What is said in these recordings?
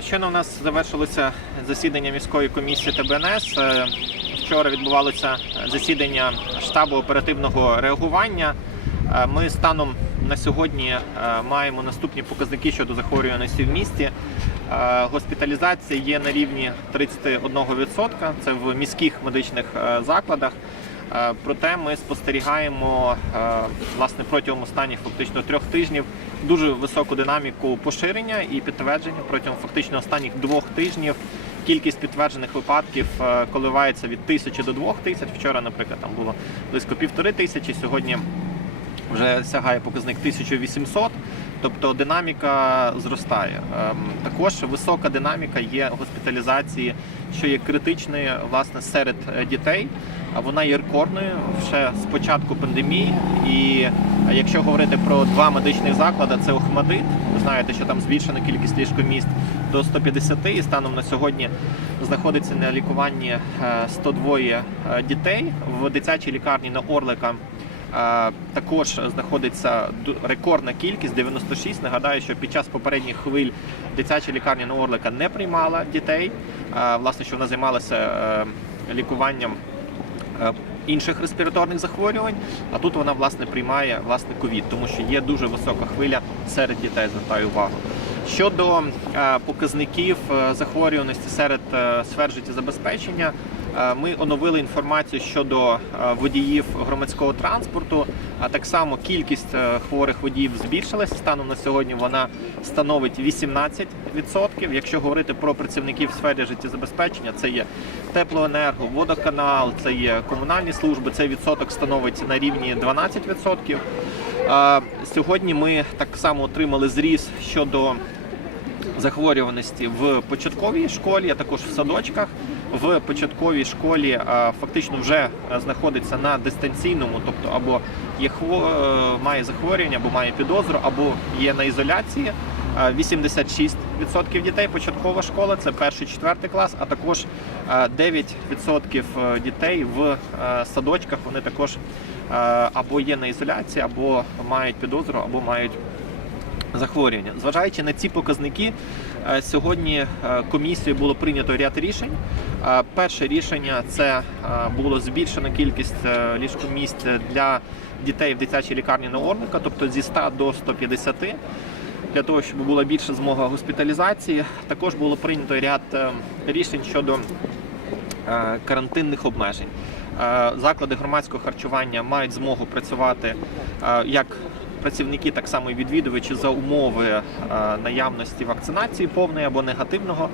Щойно у нас завершилося засідання міської комісії ТБНС. Е, Вчора відбувалося засідання штабу оперативного реагування. Е, Ми станом на сьогодні е, маємо наступні показники щодо захворюваності в місті. Госпіталізація є на рівні 31%. Це в міських медичних закладах. Е, Проте ми спостерігаємо е, власне протягом останніх фактично трьох тижнів дуже високу динаміку поширення і підтвердження протягом фактично останніх двох тижнів. Кількість підтверджених випадків е, коливається від тисячі до двох тисяч. Вчора, наприклад, там було близько півтори тисячі. Сьогодні вже сягає показник 1800, тобто динаміка зростає. Ем, Також висока динаміка є госпіталізації, що є критичною власне серед е, дітей. А вона є рекордною ще з початку пандемії. І е, якщо говорити про два медичних заклади, це Охмадит. Ви знаєте, що там збільшена кількість ліжкоміст до 150, і станом на сьогодні знаходиться на лікуванні е, 102 е, дітей в дитячій лікарні на Орлика. Е, Також знаходиться рекордна кількість 96. Нагадаю, що під час попередніх хвиль дитяча лікарня на Орлика не приймала дітей. Е, Власне, що вона займалася е, лікуванням інших респіраторних захворювань. А тут вона власне приймає власне ковід, тому що є дуже висока хвиля серед дітей. Звертаю увагу. Щодо показників захворюваності серед сфер життєзабезпечення, ми оновили інформацію щодо е, водіїв громадського транспорту. А так само кількість е, хворих водіїв збільшилася. Станом на сьогодні вона становить 18%. Якщо говорити про працівників в сфері життєзабезпечення, це є теплоенерго, водоканал, це є комунальні служби. Цей відсоток становить на рівні 12%. Е, Сьогодні ми так само отримали зріз щодо захворюваності в початковій школі, а також в садочках. В початковій школі е, фактично вже е, знаходиться на дистанційному, тобто або є хво- е, має захворювання, або має підозру, або є на ізоляції. Е, 86% дітей початкова школа, це перший четвертий клас, а також е, 9% дітей в е, садочках вони також е, або є на ізоляції, або мають підозру, або мають захворювання. Зважаючи на ці показники, е, сьогодні е, комісією було прийнято ряд рішень. Е, Перше рішення це було збільшена кількість ліжкомісць для дітей в дитячій лікарні на Орлика, тобто зі 100 до 150 для того, щоб була більша змога госпіталізації. Також було прийнято ряд рішень щодо карантинних обмежень. Заклади громадського харчування мають змогу працювати як працівники, так само і відвідувачі за умови е, наявності вакцинації повної або негативного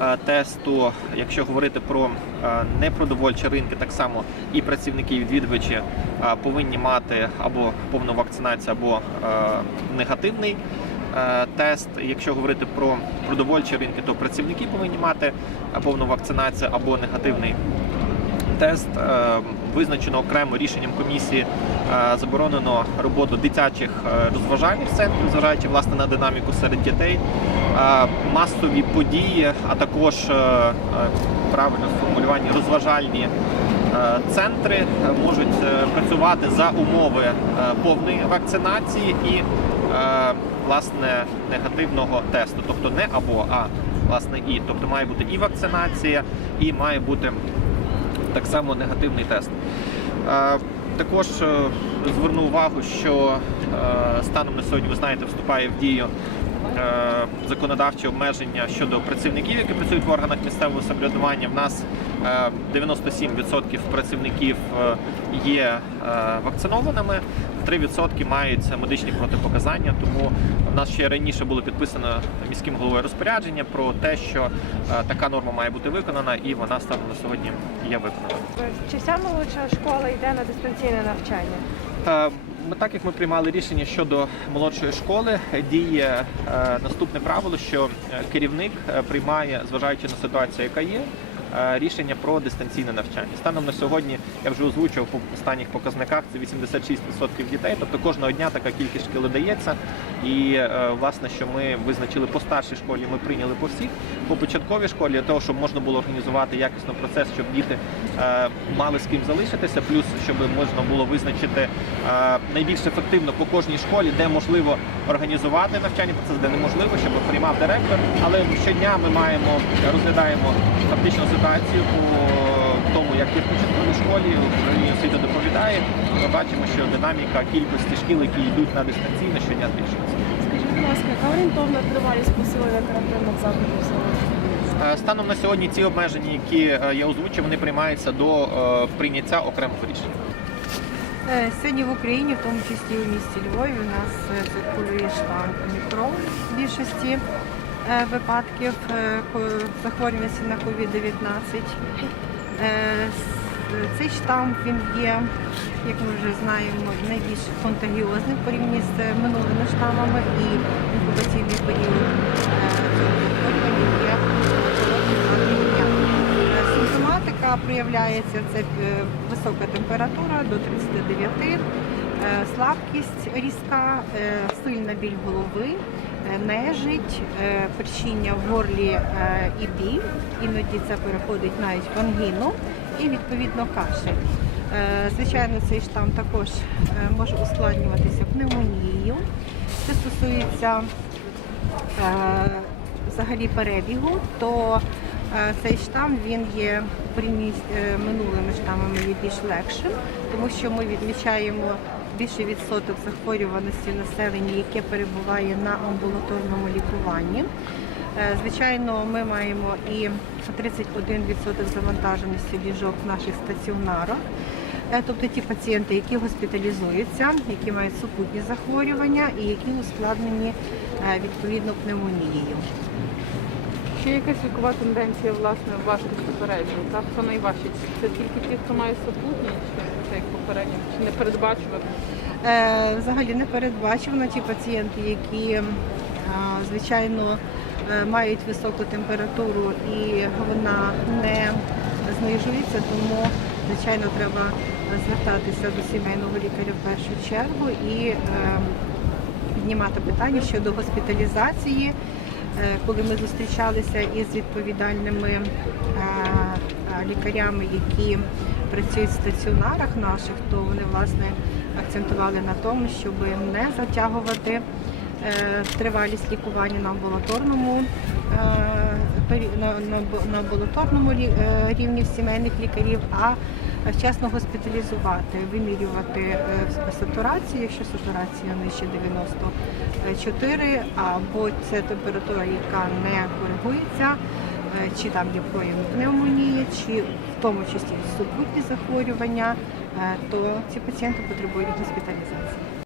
е, тесту. Якщо говорити про е, непродовольчі ринки, так само і працівники, і відвідувачі повинні мати або повну вакцинацію, або негативний тест. Якщо говорити про продовольчі ринки, то працівники повинні мати повну вакцинацію або негативний тест. Е, Визначено окремо рішенням комісії е, заборонено роботу дитячих е, розважальних центрів, зважаючи власне на динаміку серед дітей, масові події, а також правильно сформулювані розважальні центри можуть працювати за умови повної вакцинації і власне негативного тесту, тобто не або, а власне і. Тобто має бути і вакцинація, і має бути так само негативний тест. Е, Також е, зверну увагу, що е, станом на сьогодні, ви знаєте, вступає в дію законодавчі законодавче обмеження щодо працівників, які працюють в органах місцевого самоврядування. В нас е, 97% працівників е, є е, вакцинованими, 3% мають медичні протипоказання. Тому в нас ще раніше було підписано міським головою розпорядження про те, що е, така норма має бути виконана, і вона станом на сьогодні є виконана. Чи вся молодша школа йде на дистанційне навчання? Е, Ми так як ми приймали рішення щодо молодшої школи, діє е, наступне правило, що керівник приймає, зважаючи на ситуацію, яка є, рішення про дистанційне навчання. Станом на сьогодні я вже озвучив по останніх показниках. Це 86% дітей. Тобто кожного дня така кількість шкіл дається. І е, власне, що ми визначили по старшій школі, ми прийняли по всіх. По початковій школі для того, щоб можна було організувати якісно процес, щоб діти е, мали з ким залишитися, плюс щоб можна було визначити е, найбільш ефективно по кожній школі, де можливо організувати навчальний процес, де неможливо, щоб приймав директор. Але щодня ми маємо розглядаємо фактичну ситуацію по тому, як є в початковій школі, управління освіти доповідає. Ми бачимо, що динаміка кількості шкіл, які йдуть на дистанційне, щодня збільшується. Скажіть, будь ласка, яка орієнтовна тривалість посилення карантинних заходів? Е, Станом на сьогодні ці обмеження, які е, я озвучив, вони приймаються до е, прийняття окремих рішень. Е, Сьогодні в Україні, в тому числі у місті Львові, у нас циркулює штам омікрон в більшості випадків е, захворюваності на COVID-19. Е, Цей штам він є, як ми вже знаємо, найбільш контагіозним порівні з минулими штамами і інкубаційний період е, є. Е, Симптоматика проявляється це е, висока температура до 39, е, слабкість різка, е, сильна біль голови, е, нежить, е, першіння в горлі е, і біль. Іноді це переходить навіть в ангіну і відповідно кашель. Е, Звичайно, цей штам також е, може ускладнюватися пневмонією. Це стосується е, взагалі перебігу, то е, цей штам він є е, минулими штамами є більш легшим, тому що ми відмічаємо більший відсоток захворюваності населення, яке перебуває на амбулаторному лікуванні. Е, Звичайно, ми маємо і 31% завантаженості ліжок в наших стаціонарах. Е, Тобто ті пацієнти, які госпіталізуються, які мають супутні захворювання і які ускладнені е, відповідно пневмонією. Чи якась вікова тенденція власне важкості перебігу? Так, хто найважче? Це тільки ті, хто має супутні, чи це як попередньо, чи не передбачувати? Е, Взагалі не передбачено ті пацієнти, які а, звичайно е, мають високу температуру і вона не знижується, тому звичайно треба звертатися до сімейного лікаря в першу чергу і е, піднімати питання щодо госпіталізації. Е, Коли ми зустрічалися із відповідальними е, е, лікарями, які працюють в стаціонарах наших, то вони власне акцентували на тому, щоб не затягувати тривалість лікування на амбулаторному на, амбулаторному рівні сімейних лікарів, а вчасно госпіталізувати, вимірювати е, сатурацію, якщо сатурація нижче 94, або це температура, яка не коригується, е, чи там є прояви пневмонії, чи в тому числі супутні захворювання, е, то ці пацієнти потребують госпіталізації.